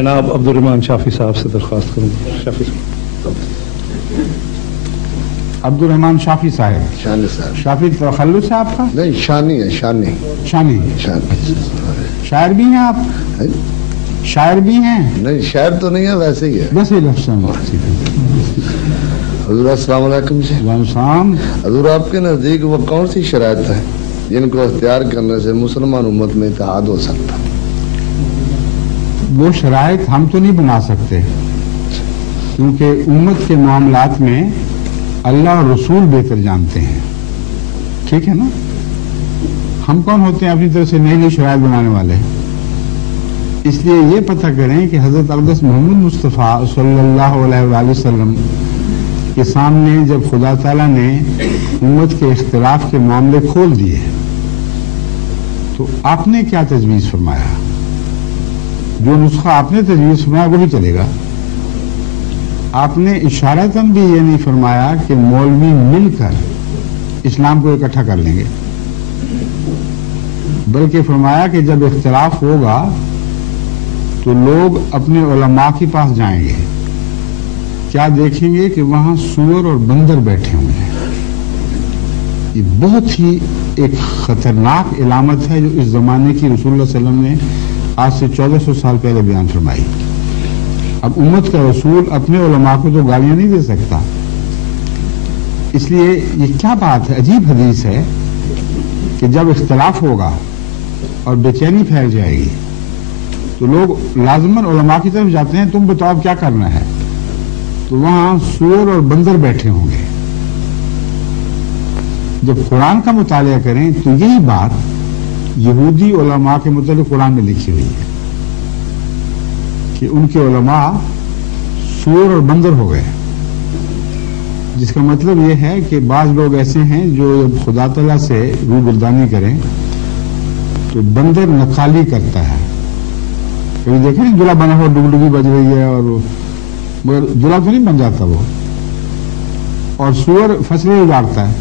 جناب عبد الرحمان شافی صاحب سے درخواست کروں گا. شافی صاحب. عبد الرحمان شافی صاحب. شانی صاحب. شافی تخلص ہے آپ کا؟ نہیں، شانی ہے. شانی شانی. شاعر بھی ہیں آپ؟ شاعر بھی ہیں؟ نہیں، شاعر تو نہیں ہے، ویسے ہی ہے. بس یہ لفظ. حضور السلام علیکم جی. وعلیکم السلام. حضور، آپ کے نزدیک وہ کون سی شرائط ہیں جن کو اختیار کرنے سے مسلمان امت میں اتحاد ہو سکتا؟ وہ شرائط ہم تو نہیں بنا سکتے، کیونکہ امت کے معاملات میں اللہ اور رسول بہتر جانتے ہیں. ٹھیک ہے نا؟ ہم کون ہوتے ہیں اپنی طرف سے نئی نئی شرائط بنانے والے؟ اس لیے یہ پتہ کریں کہ حضرت اقدس محمد مصطفیٰ صلی اللہ علیہ وآلہ وسلم کے سامنے جب خدا تعالیٰ نے امت کے اختلاف کے معاملے کھول دیے تو آپ نے کیا تجویز فرمایا؟ جو نسخہ آپ نے تجویز فرمایا وہی چلے گا. آپ نے اشارتاً بھی یہ نہیں فرمایا کہ مولوی مل کر اسلام کو اکٹھا کر لیں گے، بلکہ فرمایا کہ جب اختلاف ہوگا تو لوگ اپنے علماء کے پاس جائیں گے، کیا دیکھیں گے کہ وہاں سور اور بندر بیٹھے ہوئے ہیں. یہ بہت ہی ایک خطرناک علامت ہے جو اس زمانے کی رسول اللہ صلی اللہ علیہ وسلم نے آج سے 1400 سال پہلے بیان فرمائی. اب امت کا رسول اپنے علماء کو تو گالیاں نہیں دے سکتا، اس لیے یہ کیا بات ہے، عجیب حدیث ہے کہ جب اختلاف ہوگا اور بے چینی پھیل جائے گی تو لوگ لازماً علماء کی طرف جاتے ہیں، تم بتاؤ کیا کرنا ہے، تو وہاں سور اور بندر بیٹھے ہوں گے. جب قرآن کا مطالعہ کریں تو یہی بات یہودی علماء کے متعلق قرآن میں لکھی ہوئی ہے کہ ان کے علماء سور اور بندر ہو گئے، جس کا مطلب یہ ہے کہ بعض لوگ ایسے ہیں جو جب خدا تعالیٰ سے روگردانی کریں تو بندر نقالی کرتا ہے. کبھی دیکھیں دلہا بنا ہوا ڈگڈگی بج رہی ہے اور مگر دلہا تو نہیں بن جاتا وہ، اور سور فصلیں اجاڑتا ہے.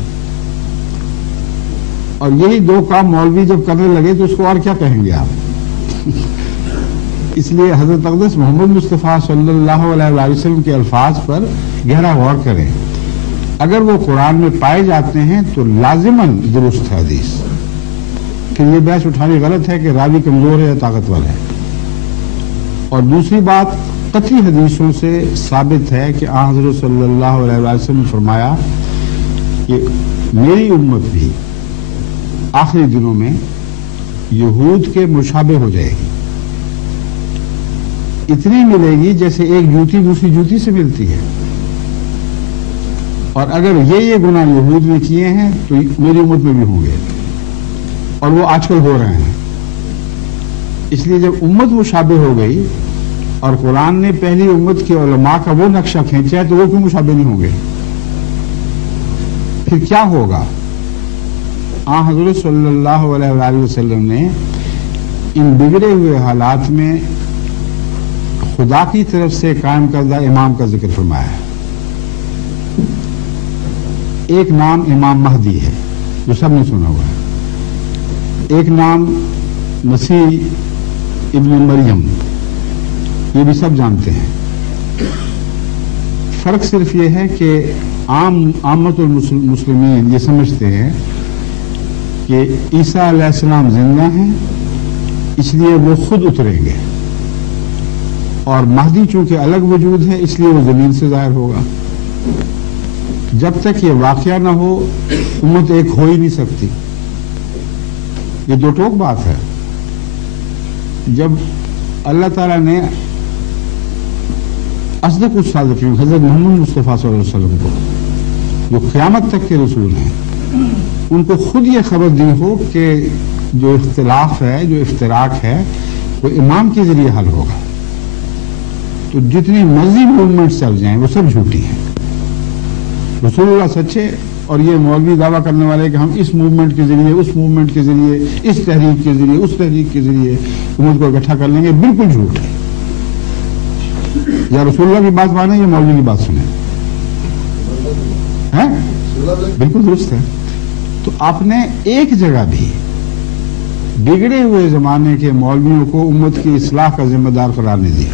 اور یہی دو کام مولوی جب کرنے لگے تو اس کو اور کیا کہیں گے آپ؟ اس لیے حضرت اقدس محمد مصطفیٰ صلی اللہ علیہ وآلہ وسلم کے الفاظ پر گہرا غور کریں. اگر وہ قرآن میں پائے جاتے ہیں تو لازماً درست ہے حدیث. پھر یہ بحث اٹھانی غلط ہے کہ راوی کمزور ہے یا طاقتور ہے. اور دوسری بات، قطعی حدیثوں سے ثابت ہے کہ آن حضرت صلی اللہ علیہ وآلہ وسلم نے فرمایا کہ میری امت بھی آخری دنوں میں یہود کے مشابہ ہو جائے گی. اتنی ملے گی جیسے ایک جوتی دوسری جوتی سے ملتی ہے. اور اگر یہ گناہ یہود نے کیے ہیں تو میری امت میں بھی ہوں گے، اور وہ آج کل ہو رہے ہیں. اس لیے جب امت مشابہ ہو گئی اور قرآن نے پہلی امت کے علماء کا وہ نقشہ کھینچا ہے تو وہ کیوں مشابہ نہیں ہوں گے؟ پھر کیا ہوگا؟ آن حضرت صلی اللہ علیہ وآلہ وسلم نے ان بگڑے ہوئے حالات میں خدا کی طرف سے قائم کردہ امام کا ذکر فرمایا ہے. ایک نام امام مہدی ہے جو سب نے سنا ہوا ہے، ایک نام مسیح ابن مریم، یہ بھی سب جانتے ہیں. فرق صرف یہ ہے کہ عامت المسلمین یہ سمجھتے ہیں کہ عیسیٰ علیہ السلام زندہ ہیں، اس لیے وہ خود اتریں گے، اور مہدی چونکہ الگ وجود ہے اس لیے وہ زمین سے ظاہر ہوگا. جب تک یہ واقعہ نہ ہو امت ایک ہو ہی نہیں سکتی. یہ دو ٹوک بات ہے. جب اللہ تعالیٰ نے اصدق الصادقین حضرت محمد مصطفیٰ صلی اللہ علیہ وسلم کو جو قیامت تک کے رسول ہیں ان کو خود یہ خبر دی ہو کہ جو اختلاف ہے، جو افتراق ہے، وہ امام کے ذریعے حل ہوگا، تو جتنی مرضی موومنٹ چل جائیں وہ سب جھوٹی ہیں. رسول اللہ سچے، اور یہ مولوی دعویٰ کرنے والے کہ ہم اس موومنٹ کے ذریعے، اس موومنٹ کے ذریعے، اس تحریک کے ذریعے، اس تحریک کے ذریعے امت کو اکٹھا کر لیں گے، بالکل جھوٹ ہے. یا رسول اللہ کی بات مانیں یا مولوی کی بات سنیں، بالکل درست ہے. تو آپ نے ایک جگہ بھی بگڑے ہوئے زمانے کے مولویوں کو امت کی اصلاح کا ذمہ دار قرار نہیں دیا.